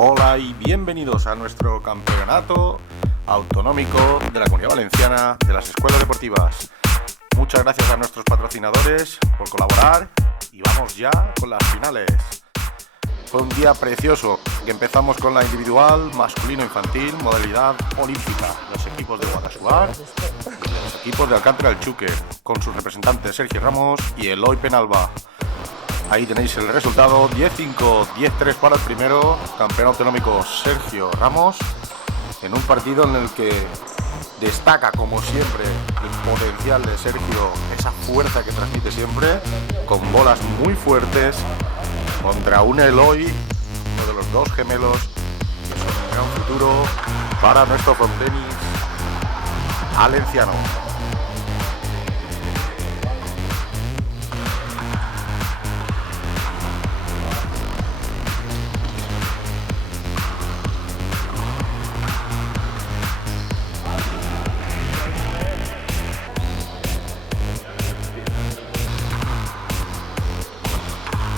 Hola y bienvenidos a nuestro campeonato autonómico de la Comunidad Valenciana de las Escuelas Deportivas. Muchas gracias a nuestros patrocinadores por colaborar y vamos ya con las finales. Fue un día precioso que empezamos con la individual masculino-infantil modalidad olímpica. Los equipos de Guadassuar y los equipos de Alcántara del Chuque con sus representantes Sergio Ramos y Eloy Penalba. Ahí tenéis el resultado, 10-5, 10-3 para el primero, campeón autonómico Sergio Ramos, en un partido en el que destaca como siempre el potencial de Sergio, esa fuerza que transmite siempre, con bolas muy fuertes, contra un Eloy, uno de los dos gemelos, que son un gran futuro para nuestro frontenis valenciano.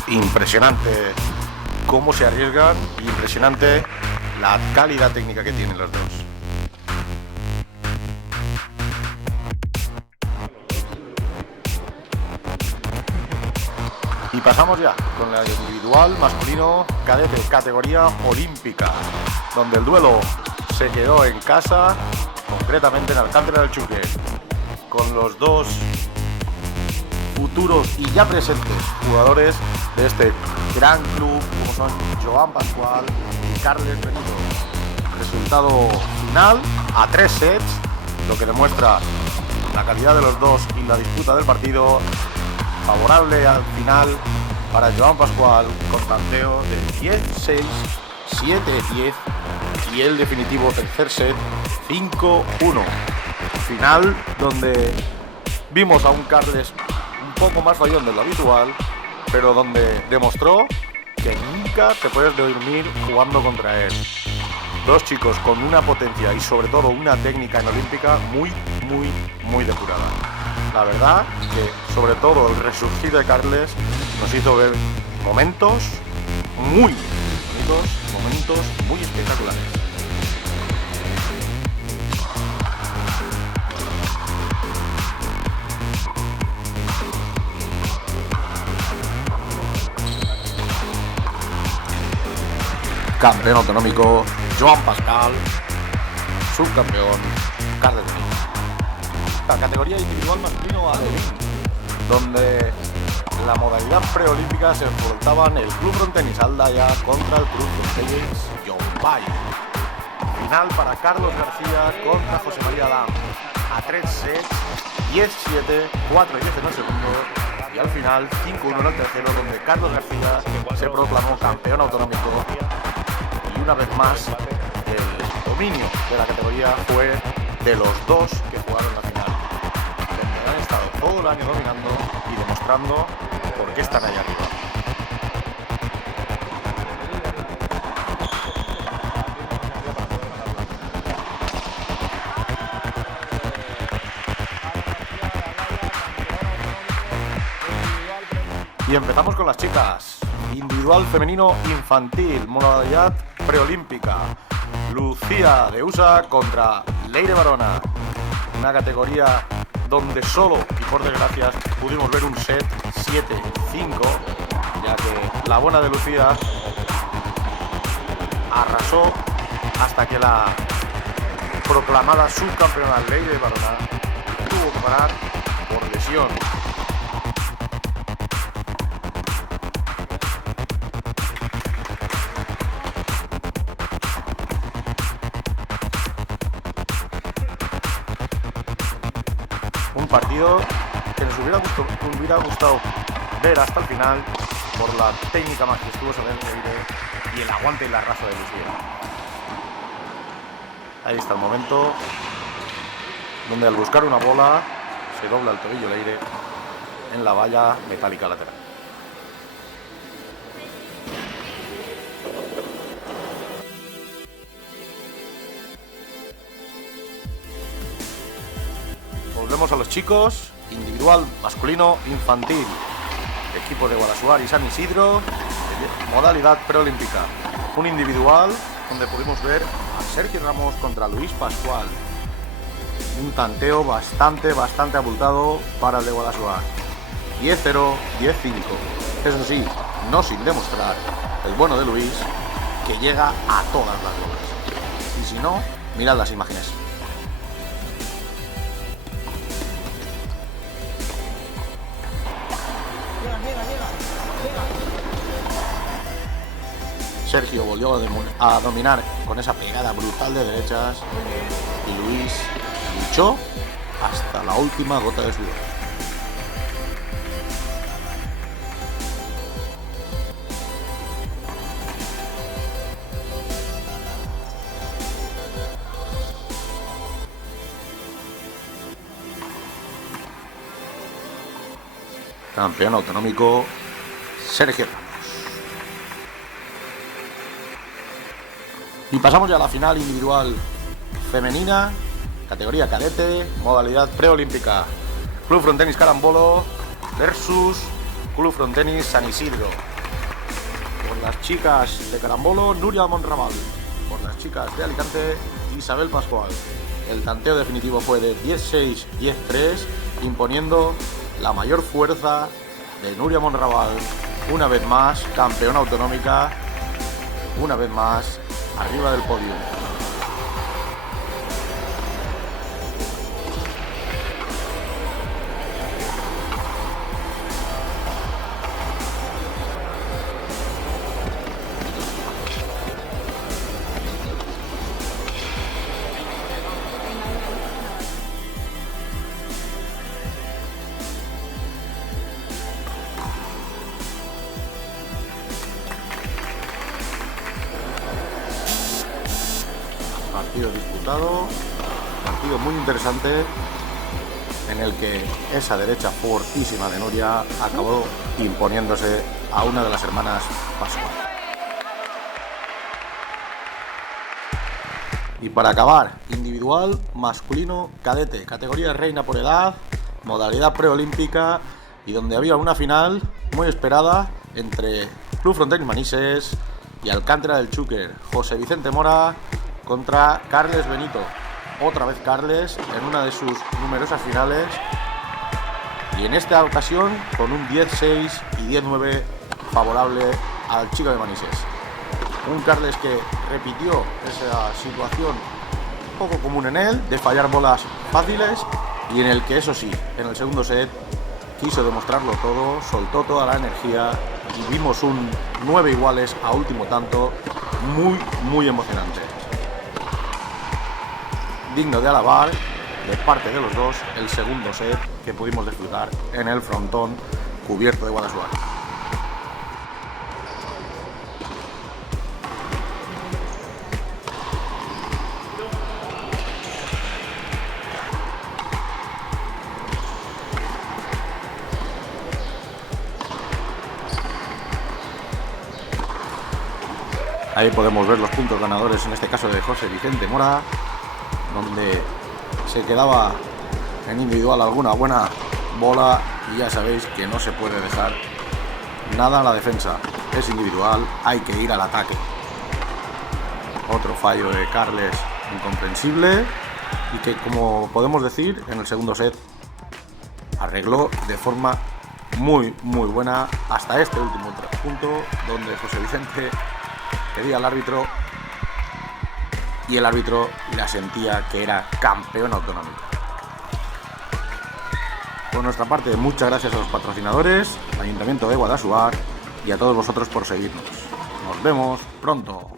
Impresionante cómo se arriesgan y impresionante la calidad técnica que tienen los dos. Y pasamos ya con la individual masculino cadete categoría olímpica, donde el duelo se quedó en casa, concretamente en Alcántara del Chuque, con los dos futuros y ya presentes jugadores de este gran club, como son Joan Pascual y Carles Benito. Resultado final a 3 sets, lo que demuestra la calidad de los dos y la disputa del partido, favorable al final para Joan Pascual, con tanteo de 10-6, 7-10 y el definitivo tercer set 5-1. Final donde vimos a un Carles un poco más fallón de lo habitual, pero donde demostró que nunca te puedes dormir jugando contra él. Dos chicos con una potencia y sobre todo una técnica en olímpica muy depurada. La verdad que sobre todo el resurgir de Carles nos hizo ver momentos muy bonitos, momentos muy espectaculares. Campeón autonómico Joan Pascual, subcampeón Carles Benito. La categoría individual masculino alevín, donde la modalidad preolímpica se enfrentaban el Club Frontenis Aldaya contra el Club Frontenis Llombay. Final para Carlos García contra José María Adam a 3 sets, 10-7, 4-10 en el segundo y al final 5-1 en el tercero, donde Carlos García se proclamó campeón autonómico. Y una vez más, el dominio de la categoría fue de los dos que jugaron la final, donde han estado todo el año dominando y demostrando por qué están ahí arriba. Y empezamos con las chicas. Individual femenino infantil, modalidad preolímpica. Lucía de USA contra Leire Barona. Una categoría donde solo, y por desgracia, pudimos ver un set 7-5, ya que la buena de Lucía arrasó hasta que la proclamada subcampeona Leire Barona tuvo que parar por lesión. Un partido que nos hubiera gustado ver hasta el final por la técnica majestuosa de Leire y el aguante y la raza de Lucía. Ahí está el momento donde al buscar una bola se dobla el tobillo Leire en la valla metálica lateral. Volvemos a los chicos, individual masculino infantil, equipo de Guadassuar y San Isidro, modalidad preolímpica. Un individual donde pudimos ver a Sergio Ramos contra Luis Pascual. Un tanteo bastante abultado para el de Guadassuar. 10-0, 10-5. Eso sí, no sin demostrar el bueno de Luis, que llega a todas las bolas. Y si no, mirad las imágenes. Sergio volvió a dominar con esa pegada brutal de derechas y Luis luchó hasta la última gota de sudor. Campeón autonómico Sergio Ramos. Y pasamos ya a la final individual femenina, categoría cadete, modalidad preolímpica. Club Frontenis Carambolo versus Club Frontenis San Isidro. Por las chicas de Carambolo, Núria Monraval. Por las chicas de Alicante, Isabel Pascual. El tanteo definitivo fue de 10-6, 10-3, imponiendo la mayor fuerza de Núria Monraval. Una vez más, campeona autonómica. Una vez más, arriba del podio. Partido disputado, partido muy interesante, en el que esa derecha fortísima de Núria acabó imponiéndose a una de las hermanas Pascual. Y para acabar, individual masculino cadete, categoría reina por edad, modalidad preolímpica, y donde había una final muy esperada entre Club Frontenis Manises y Alcántara del Xúquer. José Vicente Mora contra Carles Benito. Otra vez Carles en una de sus numerosas finales, y en esta ocasión con un 10-6 y 10-9 favorable al chico de Manises. Un Carles que repitió esa situación poco común en él, de fallar bolas fáciles, y en el que, eso sí, en el segundo set quiso demostrarlo todo, soltó toda la energía y vimos un 9 iguales a último tanto muy emocionante. Digno de alabar de parte de los dos el segundo set que pudimos disfrutar en el frontón cubierto de Guadassuar. Ahí podemos ver los puntos ganadores, en este caso de José Vicente Mora, donde se quedaba en individual alguna buena bola, y ya sabéis que no se puede dejar nada a la defensa, es individual, hay que ir al ataque. Otro fallo de Carles incomprensible, y que, como podemos decir, en el segundo set arregló de forma muy buena hasta este último punto, donde José Vicente pedía al árbitro y el árbitro le asentía que era campeón autonómico. Por nuestra parte, muchas gracias a los patrocinadores, al Ayuntamiento de Guadassuar y a todos vosotros por seguirnos. Nos vemos pronto.